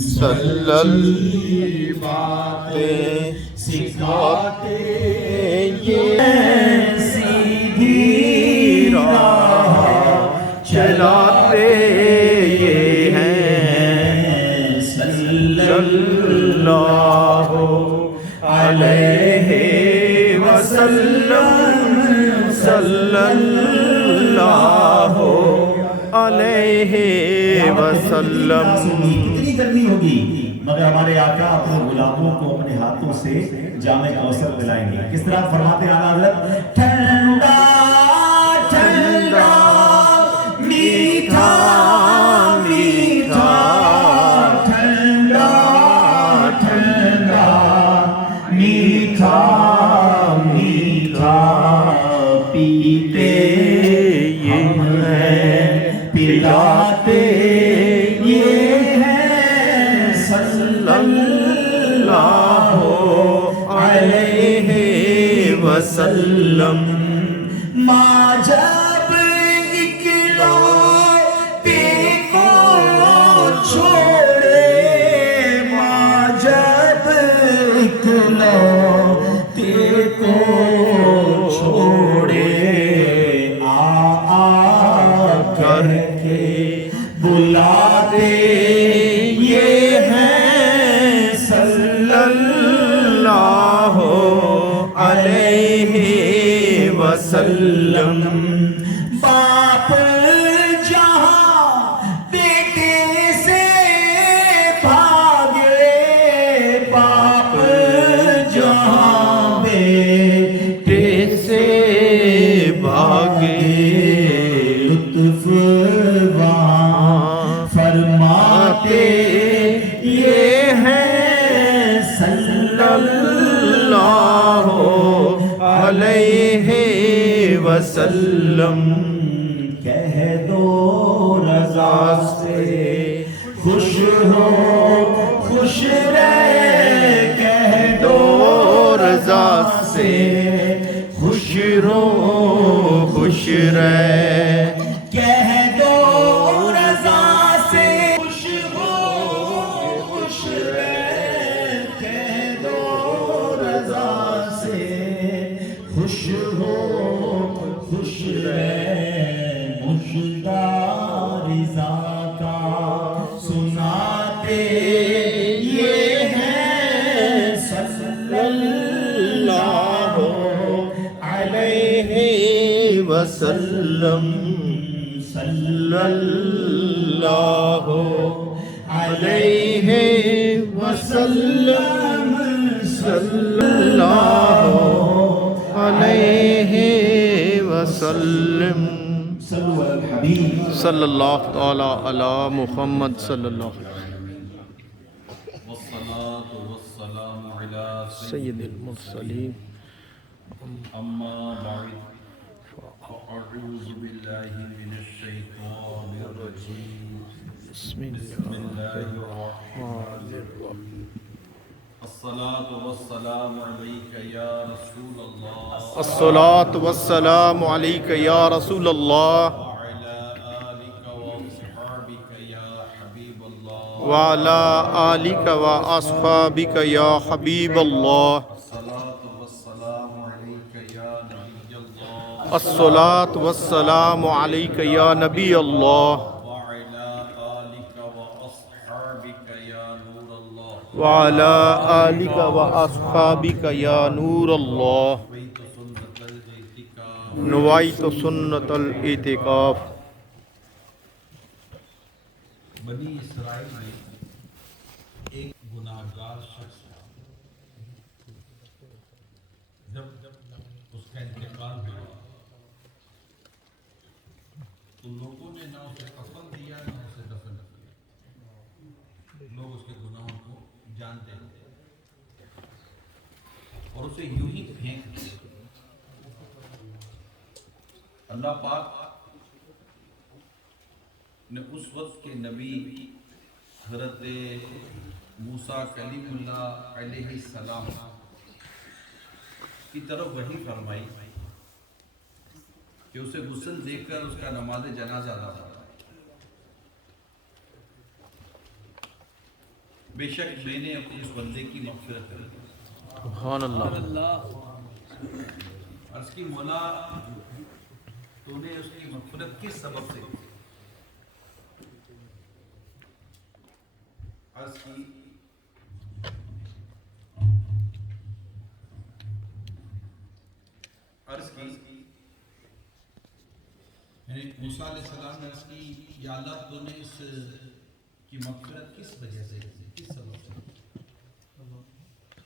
صلی اللہ باتیں سکھاتے یہ سیدھی راہ چلاتے یہ ہیں صلی اللہ علیہ وسلم صلی اللہ علیہ وسلم۔ کتنی گرمی ہوگی مگر ہمارے آقا اپنے غلاموں کو اپنے ہاتھوں سے جام کوثر پلائیں گے۔ کس طرح فرماتے ہیں اعلیٰ حضرت؟ ٹھنڈا ٹھنڈا میٹھا میٹھا ٹھنڈا ٹھنڈا میٹھا میٹھا پیتے ہم ہیں پلاتے یہ ہیں صلی اللہ علیہ وسلم۔ ماں جب اکلوتے کو چھوڑے، ماں جب اکلوتے کو چھوڑے، کر کے بلاتے یہ ہیں صلی اللہ علیہ وسلم۔ باپ جہاں بیٹے سے بھاگے، باپ جہاں بیٹے سے بھاگے، لطف وہاں فرماتے یہ ہیں صلی اللہ علیہ وسلم۔ کہہ دو رضا سے خوش ہو خوش رہ، کہہ دو رضا سے خوش رو خوش رہ، کہہ دو رضا سے خوش ہو خوش رہ، کہہ دو رضا سے خوش ہو خوش رہ، مجدہ رضا کا سناتے یہ ہیں صلی اللہ علیہ وسلم۔ صلی اللہ علیہ وسلم، صلی اللہ علیہ وسلم۔ صلو علی الحبیب صلی اللہ تعالی علی محمد صلی اللہ علیہ والصلاة والسلام على سید المرسلین۔ أما بعد فأعوذ بالله من الشيطان الرجيم بسم بسم اللہ الله الرحمن الرحيم الصلاة والسلام عليك يا رسول الله الصلاة والسلام علیک یا رسول اللہ وعلى آلك وصحابك يا حبيب الله وعلی آلک و اصحابک یا حبیب اللہ۔ الصلاة والسلام عليك يا نبي الله الصلاة والسلام علیک یا نبی اللہ وعلى آلك وأصحابك يا نور الله وعلی آلک و اصحابک یا نور اللہ۔ بيت سنة الاعتكاف نوائت سنت الاعتکاف۔ بنی اسرائیل میں ایک گناہگار شخص تھا۔ جب اس کا انتقال ہوا تو لوگوں نے نہ اسے کفن دیا نہ اسے دفن کیا۔ لوگ اس کے گناہوں کو جانتے تھے اور اسے یوں ہی پھینک دیا۔ اللہ پاک نے اس وقت کے نبی حضرت موسیٰ کلیم اللہ علیہ السلام کی طرف وحی فرمائی کہ اسے غسل دے کر اس کا نماز جنازہ ادا کرنا۔ بے شک میں نے اپنے اس بندے کی مغفرت کر دی. سبحان اللہ. عرض کی مولا تو نے اس کی مغفرت کس سبب سے کی؟ عرض کی یعنی موسیٰ علیہ السلام نے عرض کی یا اللہ تو نے اس کی مغفرت کس وجہ سے کی، کس سبب سے؟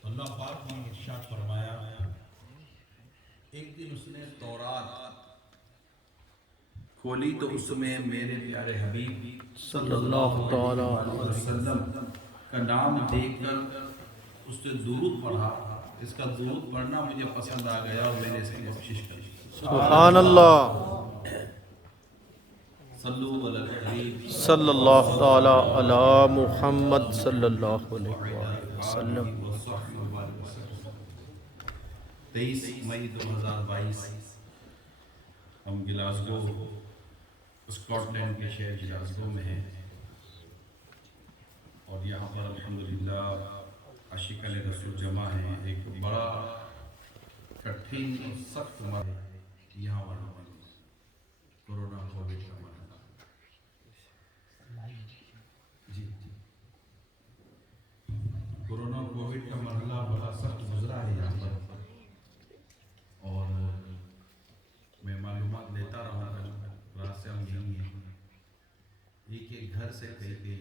اللہ پاک نے ارشاد فرمایا ایک دن اس نے تورات کھولی تو اس میں میرے پیارے حبیب صلی اللہ تعالی علیہ وسلم کا نام دیکھ کر اس نے درود پڑھا. اس کا درود پڑھنا مجھے پسند آ گیا اور میں نے اس کی بخشش کری. سبحان اللہ. صلو علی الحبیب صلی اللہ تعالی علی محمد صلی اللہ علیہ وسلم. 23 مئی 2022 ہم گلاسگو اسکاٹ لینڈ کے شہر گلاسگو میں ہیں اور یہاں پر الحمدللہ عاشقان رسول جمع ہیں. ایک بڑا کٹھن اور سخت مرحلہ یہاں پر کورونا کووڈ کا مرحلہ. جی کورونا کووڈ کا مرحلہ بڑا سخت گزرا ہے یہاں پر اور میں معلومات لیتا رہا ہوں. رات سے ہم یہیں ہیں. ایک ایک گھر سے کئی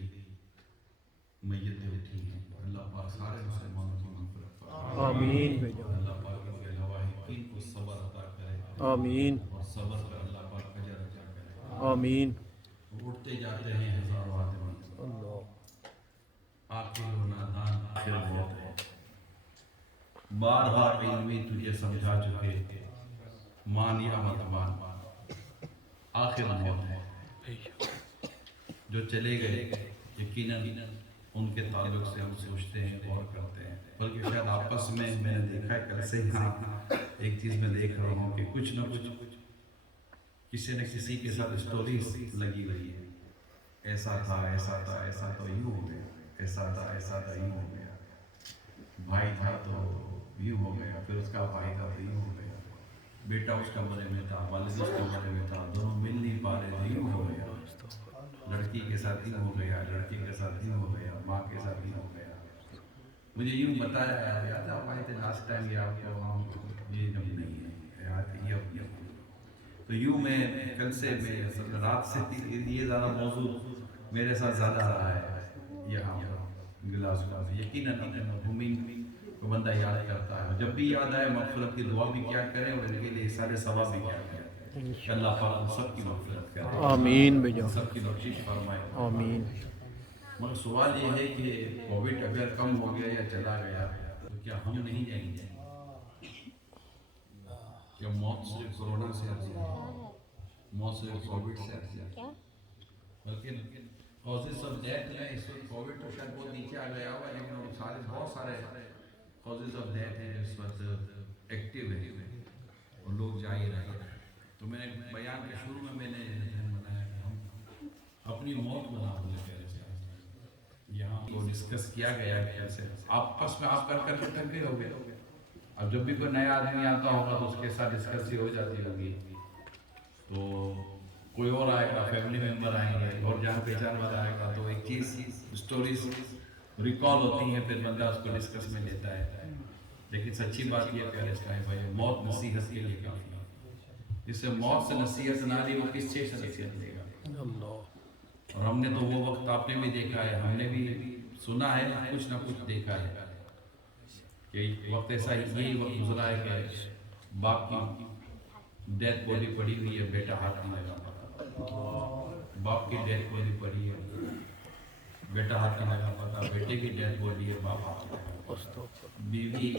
میتیں اٹھی ہیں. اللہ پاک سارے مسلمانوں کی مغفرت فرمائے. آمین. اللہ پاک ان کے لواحقین کو صبر عطا کرے. آمین. اور صبر پر اللہ پاک اجر عطا کرے. آمین. اٹھتے جاتے ہیں ہزاروں آدمی. آخر و نادان آخر موت ہے. بارہا علمی تجھے سمجھا چکے مان یا مت مان آخر موت ہے. جو چلے گئے یقیناً ان کے تعلق سے ہم سوچتے ہیں غور کرتے ہیں. بلکہ شاید آپس میں نے دیکھا ہے کل سے ہی ایک چیز میں دیکھ رہا ہوں کہ کچھ نہ کچھ کسی نہ کسی کے ساتھ اسٹوریز لگی ہوئی ہے. ایسا تھا ایسا تھا ایسا تو یوں ہو گیا. ایسا تھا یوں ہو گیا. بھائی تھا تو یوں ہو گیا. پھر اس کا بھائی تھا تو یوں ہو گیا. بیٹا اس کمرے میں تھا والد اس کمرے میں تھا. دونوں مل نہیں پا رہے تھے یوں ہو گیا. لڑکی کے ساتھ یوں ہو گیا. لڑکی کے ساتھ یوں ہو گیا. ماں کے ساتھ یوں ہو گیا. مجھے یوں بتایا گیا تھا بھائی تھے لاسٹ ٹائم یہ آپ کو ہم یہ جب نہیں ہے تو یوں میں کل سے میں رات سے یہ زیادہ موضوع میرے ساتھ زیادہ رہا ہے. یہاں گلاسگو یقیناً اپنے مرحومین کو بندہ یاد کرتا ہے. جب بھی یاد آئے مغفرت کی دعا بھی کیا کریں اور ان کے لیے سارے ثواب بھی کیا کریں. اللہ پاک سب کی مغفرت کرے. آمین بھیا. سب کی بخشش فرمائے. آمین. مگر سوال یہ ہے کہ کووڈ اگر کم ہو گیا یا چلا گیا تو کیا ہم نہیں جائیں گے؟ کیا موت صرف کورونا سے آتی ہے؟ موت صرف کووڈ سے آتی ہے؟ بلکہ کازز آف ڈیتھ میں اس وقت کووڈ تو شاید بہت نیچے آ گیا ہوا ہے لیکن وہ سارے بہت سارے کازز آف ڈیتھ ہیں اس وقت ایکٹیو ہے اور لوگ جا ہی رہے ہیں. تو میں نے بیان کے شروع میں نے ذہن بنایا کہ ہم اپنی موت بنا بولے یہاں کو ڈسکس کیا گیا کہ ایسے آپس میں آپ کر کے تھک گئے ہو گئے. اب جب بھی کوئی نیا آدمی آتا ہوگا تو اس کے ساتھ ڈسکس ہی ہو جاتی ہوگی. تو کوئی اور آئے گا, فیملی ممبر آئیں گے اور جان پہچان والا آئے گا تو ایک چیز اسٹوریز ریکال ہوتی ہیں پھر بندہ اس کو ڈسکس میں لیتا ہے. لیکن سچی بات یہ پیارے اسلام بھائی موت نصیحت کے لیے کافی ہے. جس سے موت سے نصیحت نہ لی وہ کس چیز سے نصیحت لے گا؟ اور ہم نے تو وہ وقت آپ نے بھی دیکھا ہے, ہم نے بھی سنا ہے, کچھ نہ کچھ دیکھا ہے کہ وقت ایسا یہی وقت گزرا ہے کہ باپ کی ڈیتھ باڈی پڑی ہوئی ہے, بیٹا ہاتھ نہیں لگا پاتا. باپ کی ڈیتھ باڈی پڑی ہے, بیٹا ہاتھ نہیں لگا پاتا. بیٹے کی ڈیتھ باڈی ہے, باپ ہاتھ نہیں لگا پاتا. بیوی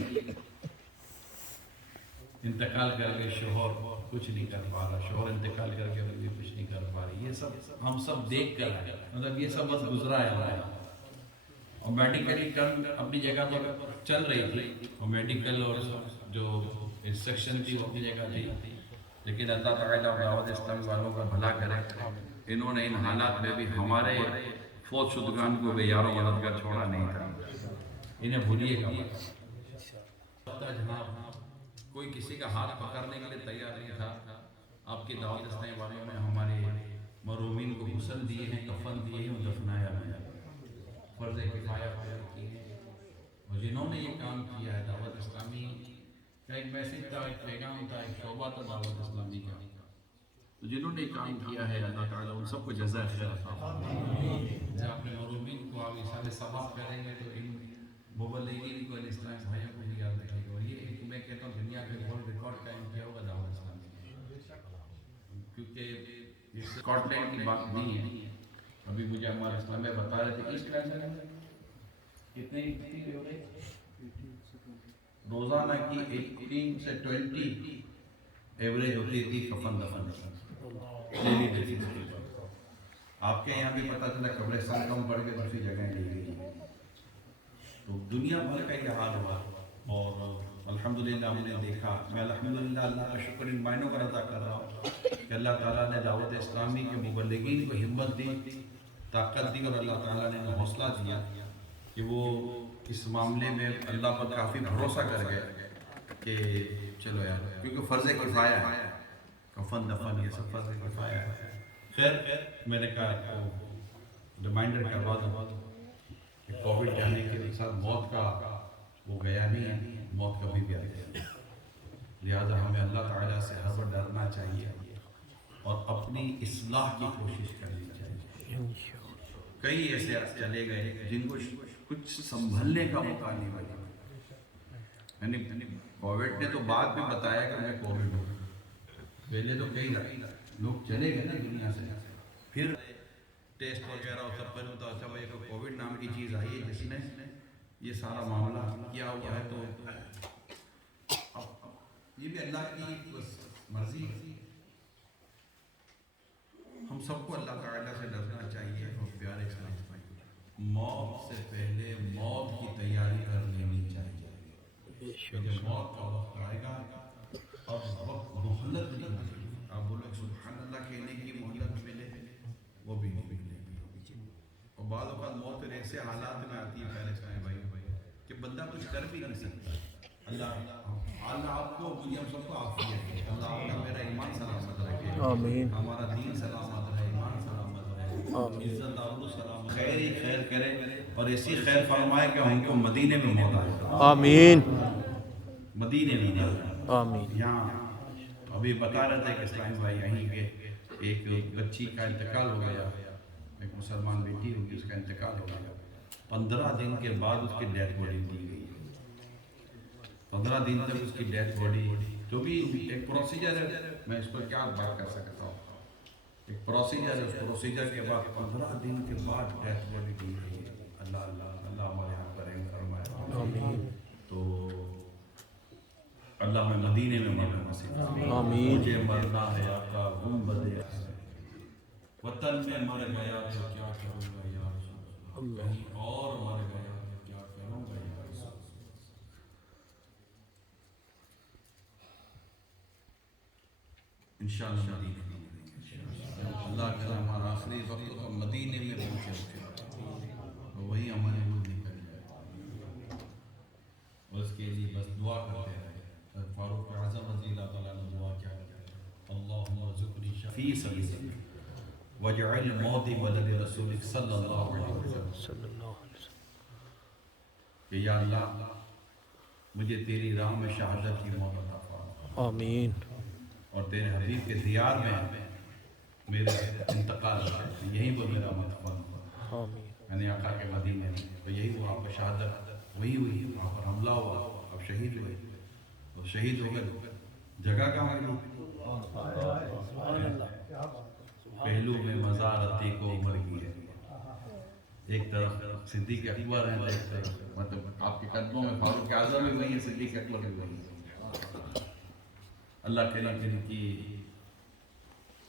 انتقال کر کے شوہر کچھ نہیں کر پا رہا, شوہر انتقال کر کے بیوی کچھ نہیں کر پا رہی. یہ سب ہم سب دیکھ کر مطلب یہ سب بس گزرا ہے ہمارا. اور میڈیکلی ٹرم اپنی جگہ تو چل رہی تھی اور میڈیکل اور جو انسٹرکشن تھی وہ اپنی جگہ تھی. لیکن اللہ تعالیٰ دعوت اسلامی والوں کا بھلا کرے, انہوں نے ان حالات میں بھی ہمارے فوت شدگان کو بے یار و مددگار چھوڑا نہیں تھا. انہیں بھولیے گا جناب کوئی کسی کا ہاتھ پکڑنے کے لیے تیار نہیں تھا. آپ کی دعوت اسلامی والوں میں ہمارے مرحومین کو غسل دیے ہیں, کفن دیے ہیں, دفنایا ہے, فرض کفایہ پورے کیے ہیں. اور جنہوں نے یہ کام کیا ہے دعوت اسلامی کا ایک میسیج تھا, ایک پیغام تھا, ایک شعبہ تھا دعوت اسلامی کا. تو جنہوں نے کام کیا ہے اللہ تعالیٰ ان سب کو جزائے خیر عطا فرمائے. آپ نے مرحومین کو آپ اشارے ثواب کریں گے تو ان مبلغین کو اسلام بھائیوں کو بھی یاد رکھے گا. اور یہ میں کہتا ہوں دنیا کے ورلڈ ریکارڈ قائم کیا ہوگا دعوت اسلامی, کیونکہ اسکاٹ لینڈ کی بات نہیں ہے. ابھی مجھے ہمارے اسلام میں بتا رہے تھے ایسٹ لینڈ کتنے ہو رہے روزانہ کی 18 سے 20 ایوریج ہوتی تھی کفن دفن. آپ کے یہاں بھی پتہ چلا قبرستان کم پڑ کے دوسری جگہیں لے گئی. تو دنیا بھر کا یہ حال ہوا. اور الحمدللہ ہم نے دیکھا, میں الحمدللہ اللہ کا شکر ان معنوں پر ادا کر رہا ہوں کہ اللہ تعالیٰ نے دعوت اسلامی کے مبلغین کو ہمت دی, طاقت دی, اور اللہ تعالیٰ نے انہیں حوصلہ دیا کہ وہ اس معاملے میں اللہ پر کافی بھروسہ کر گئے کہ چلو یار, کیونکہ فرض کفایہ ہے کفن دفن, یہ سب فرض کفایہ ہے. خیر میں نے کہا ریمائنڈر کروا دوں کہ کووڈ جانے کے ساتھ موت کا وہ گیا نہیں ہے, موت کبھی بھی آ گیا. لہٰذا ہمیں اللہ تعالیٰ سے ہر وقت ڈرنا چاہیے اور اپنی اصلاح کی کوشش کرنی چاہیے. کئی ایسے چلے گئے جن کو کچھ سنبھلنے کا موقع نہیں ملا. یعنی کووڈ نے تو بعد میں بتایا کہ میں کووڈ ہوں, پہلے تو کئی لوگ چلے گئے نا دنیا سے. پھر ٹیسٹ وغیرہ اور سب پر ہوتا اچھا بھائی کووڈ نام کی چیز آئی ہے جس نے یہ سارا معاملہ کیا ہوا ہے. تو یہ بھی اللہ کی مرضی ہے. ہم سب کو اللہ تعالیٰ سے ڈرنا چاہیے. اور پیارے سمجھ پائیں موت سے پہلے موت کی تیاری کر لینی چاہیے. جب موت کا وقت آئے گا اور وقت مہلت نہیں ملے, آپ بولو سبحان اللہ کہنے کی مہلت ملے, وہ بھی نہیں ملے گی. اور بعض اوقات موت ایسے حالات میں آتی ہے پیارے سمجھ بھائی کہ بندہ کچھ کر بھی نہیں سکتا. اللہ آپ کو مجھے ہم سب کو عافیت دے. اللہ آپ کا میرا ایمان سلامت رکھے, آمین, ہمارا دین سلامت رہے, ایمان سلامت رہے, عزت آبرو سلامت, خیر ہی خیر کرے اور ایسی خیر فرمائے کہ ہم کو مدینے میں موت آئے. آمین, مدینے میں موت آمین. یہاں ابھی بتا رہے تھے کہ اسلام بھائی یہیں کے ایک بچی کا انتقال ہو گیا, ایک مسلمان بیٹی ہوگی, اس کا انتقال ہو گیا. 15 دن کے بعد اس کی ڈیتھ باڈی دی گئی. 15 دن تک اس کی ڈیتھ باڈی, جو بھی ایک پروسیجر ہے, میں اس پر کیا بات کر سکتا ہوں, ایک پروسیجر ہے. اس پروسیجر کے بعد 15 دن کے بعد ڈیتھ باڈی دی گئی. اللہ اللہ اللہ ہمارے یہاں پر رحم فرمائے. تو اللہ میں مدینے میں مرنا نصیب فرمائے. آمین. مجھے مرنا ہے آقا گنبد وطن میں مر گیا تو کیا کروں گا یا رسول اللہ, کہیں اور مر گیا تو کیا کروں گا یا رسول اللہ. انشاءاللہ مدینے میں اللہ کے ہمارا آخری وقت کو مدینے میں پہنچے تو وہی ہمارے منہ نکل جائے. اس کے لیے بس دعا کرتے رہے. فاروق اعظم رضی اللہ تعالیٰ نے دعا کیا کرتے ہیں, اللہم ارزقنی شفیع سبیلک واجعل موتی ولد رسولک صلی اللہ علیہ وسلم. کہ یا اللہ مجھے تیری راہ میں شہادت کی موت عطا فرما. آمین. اور تیرے حبیب کے دیار میں میرے انتقال ہے, یہی وہ میرا مدفن ہوا. یعنی آقا کے مدینے میں تو یہی وہ آپ کا شہادت وہی ہوئی, وہاں پر حملہ ہوا, اب شہید ہوئے. اور شہید ہو گئے جگہ کہاں ہے, پہلو میں مزار عتیق و عمر کی ہے. ایک طرف صدیق اکبر ہیں, ایک طرف مطلب آپ کے قدموں میں فاروق اعظم بھی وہی ہے, صدیق اکبر بھی وہی ہے. اللہ کریم ان کی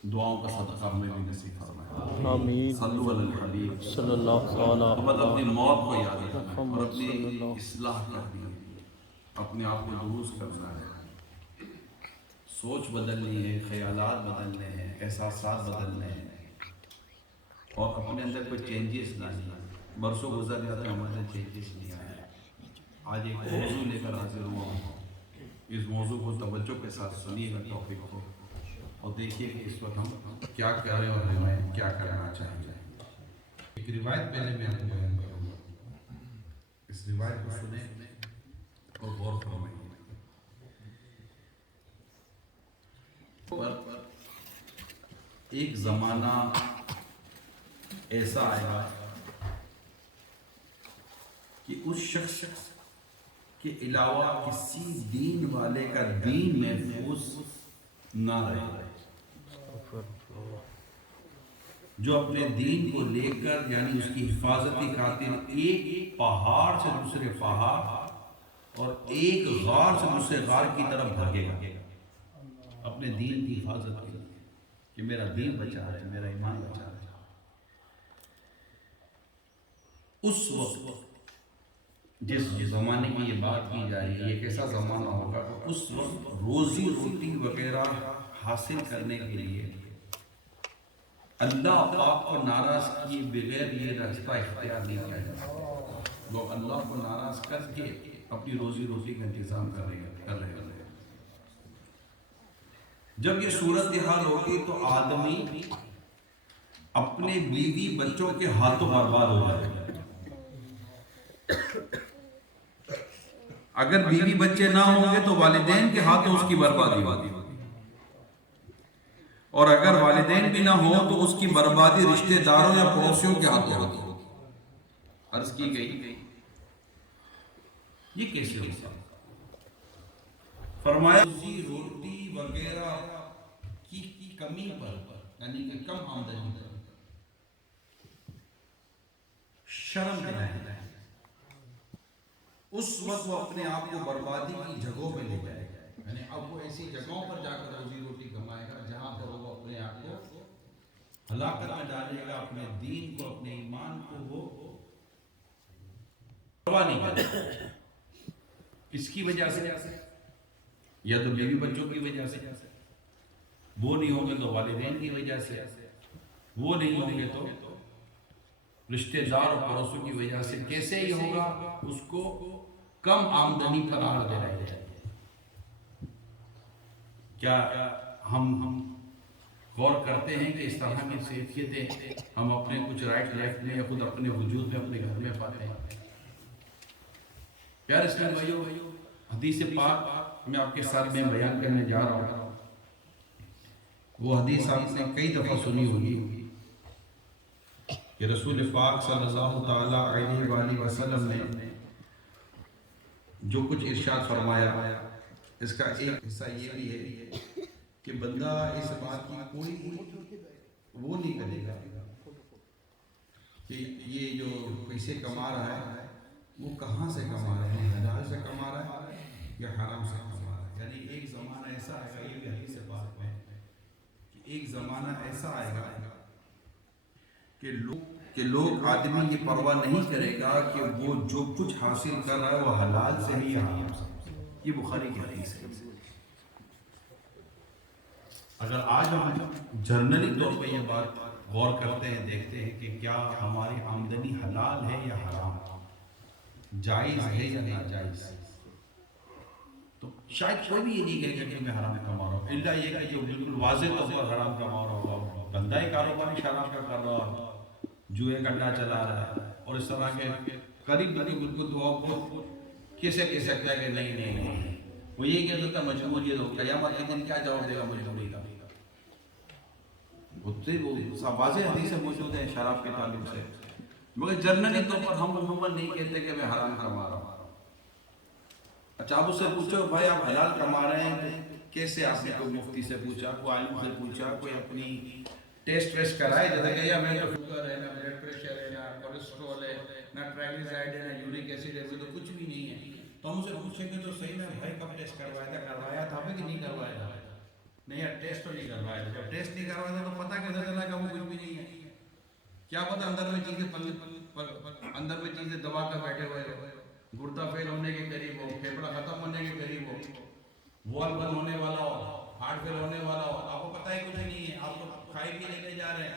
دعاؤں کا صدقہ ہمیں بھی نصیب فرمائے. آمین. صلو علی الحبیب صلی اللہ تعالیٰ. تو بس اپنی موت کو یاد رکھنا اور اپنی اصلاح کرنی ہے, اپنے آپ کو درست کرنا ہے, سوچ بدلنی ہے, خیالات بدلنے ہیں, احساسات بدلنے ہیں. اور اپنے اندر کوئی چینجز نہ آئے. برسوں گزر جاتے ہیں ہمارے چینجز نہیں آئے. آج ایک موضوع لے کر حاضر ہوا ہوں. اس موضوع کو توجہ کے ساتھ سنیے گا ٹاپک کو اور دیکھیے کہ اس وقت ہم کیا کر رہے ہیں اور ہمیں کیا کرنا چاہیے. ایک روایت پہلے میں آپ کو بیان کروں گا. اس روایت کو سنیں اور غور فرمائیں. پر ایک زمانہ ایسا آئے گا کہ اس شخص کے علاوہ کسی دین والے کا دین محفوظ نہ رہے. جو اپنے دین کو لے کر یعنی اس کی حفاظت کی خاطر ایک پہاڑ سے دوسرے پہاڑ اور ایک غار سے دوسرے غار کی طرف بھاگے گا اپنے دین کی حفاظت کے لیے کہ میرا دین بچا ہے, میرا ایمان بچا ہے. اس وقت جس زمانے کی یہ بات کی جا رہی ہے یہ کیسا زمانہ ہوگا کہ اس وقت روزی روٹی وغیرہ حاصل کرنے کے لیے اللہ پاک کو ناراض کیے بغیر یہ راستہ اختیار نہیں کیا جاتا. لوگ اللہ کو ناراض کر کے اپنی روزی روٹی کا انتظام کر رہے ہیں. جب یہ صورتحال ہوگی تو آدمی اپنے بیوی بچوں کے ہاتھوں برباد ہو جائے گا. اگر بیوی بچے نہ ہوں گے تو والدین کے ہاتھوں اس کی بربادی ہوگی, اور اگر والدین بھی نہ ہو تو اس کی بربادی رشتہ داروں یا پڑوسیوں کے ہاتھوں ہوگی. عرض کی گئی یہ کیسے ہوگا؟ فرمایا روزی روٹی وغیرہ کی کمی پر یعنی کہ کم آمدنی پر شرم دلائیں. اس وقت وہ اپنے آپ کو بربادی کی جگہوں میں لے جائے گا. یعنی اب وہ ایسی جگہوں پر جا کر روزی روٹی کمائے گا جہاں پر وہ اپنے آپ کو ہلاکت میں ڈالے گا. اپنے دین کو اپنے ایمان کو وہ پرواہ نہیں کرے گا. اس کی وجہ سے یا تو بیوی بچوں کی وجہ سے, وہ نہیں ہوں گے تو والدین کی وجہ سے, وہ نہیں ہوں گے تو رشتہ دار اور پڑوسوں کی وجہ سے. کیسے ہی ہوگا؟ اس کو کم آمدنی پر آڑ دے رہے ہیں. کیا ہم غور کرتے ہیں کہ اس طرح کی صحیحیتیں ہم اپنے کچھ رائٹ لائف میں یا خود اپنے وجود میں اپنے گھر میں پاتے ہیں؟ پیارے اسلام بھائیو, حدیث پاک میں آپ کے ساتھ میں بیان کرنے جا رہا ہوں. وہ حدیث آپ نے کئی دفعہ سنی ہوگی کہ رسول پاک صلی اللہ تعالی علیہ وآلہ وسلم نے جو کچھ ارشاد فرمایا اس کا ایک حصہ یہ بھی ہے کہ بندہ اس بات کی کوئی وہ نہیں کرے گا کہ یہ جو پیسے کما رہا ہے وہ کہاں سے کما رہا ہے, حلال سے کما رہا ہے یا حرام سے کما رہا ہے. یعنی ایک زمانہ ایسا آئے گا, یہ بھی حدیث پاک میں کہ ایک زمانہ ایسا آئے گا کہ لوگ آدمی یہ پرواہ نہیں کرے گا کہ وہ جو کچھ حاصل کر رہا ہے وہ حلال سے ہی حرام سے. یہ بخاری کی حدیث ہے. اگر آج ہم جنرلی طور پہ یہ بات غور کرتے ہیں, دیکھتے ہیں کہ کیا ہماری آمدنی حلال ہے یا حرام, جائز ہے یا ناجائز, تو شاید کوئی بھی یہ نہیں کہے گا کہ میں حرام کما رہا ہوں, الا یہ کہ جو بالکل واضح طور پر حرام کما رہا ہوگا. بندہ ہی کاروبار شراب کا کر رہا ہوگا, جوئے کا اڈا چلا رہا ہے, اور اس طرح کے قریب بالکل تو آپ کو کیسے کہہ سکتا ہے کہ نہیں وہ یہ کہہ سکتا مجبوری ہے. قیامت کے دن کیا جواب دے گا مجبوری کا؟ وہ واضح حدیث موجود ہے شراب کے تعلق سے, مگر جنرلی طور پر ہم عموماً نہیں کہتے کہ میں حرام کما رہا ہوں. اچھا آپ اس سے پوچھو بھائی آپ حلال کما رہے ہیں کیسے؟ آپ نے کوئی مفتی سے پوچھا, کوئی عالم سے پوچھا, کوئی اپنی ٹیسٹ ویسٹ کرائے جیسے کہ میں تو شوگر ہے, نہ بلڈ پریشر ہے, نہ کولیسٹرول ہے, نہ ٹرائگلیسرائڈ ہے, نہ یورک ایسڈ ہے, تو کچھ بھی نہیں ہے. تو ہم سے پوچھیں گے تو صحیح میں بھائی کب ٹیسٹ کروایا تھا کہ نہیں کروایا تھا؟ نہیں یار ٹیسٹ تو نہیں کروایا تھا. جب ٹیسٹ نہیں کروایا تھا تو پتہ کیسے چلا کہ وہ کچھ بھی نہیں ہے؟ کیا پتہ اندر میں چیزیں دبا کر بیٹھے ہوئے ہو, گردہ فیل ہونے کے قریب ہو, پھیپڑا ختم ہونے کے قریب ہو, وال بند ہونے والا ہو, ہارٹ فیل ہونے والا ہو, آپ کو پتہ ہی کچھ نہیں ہے. آپ تو کھائے بھی لے کے جا رہے ہیں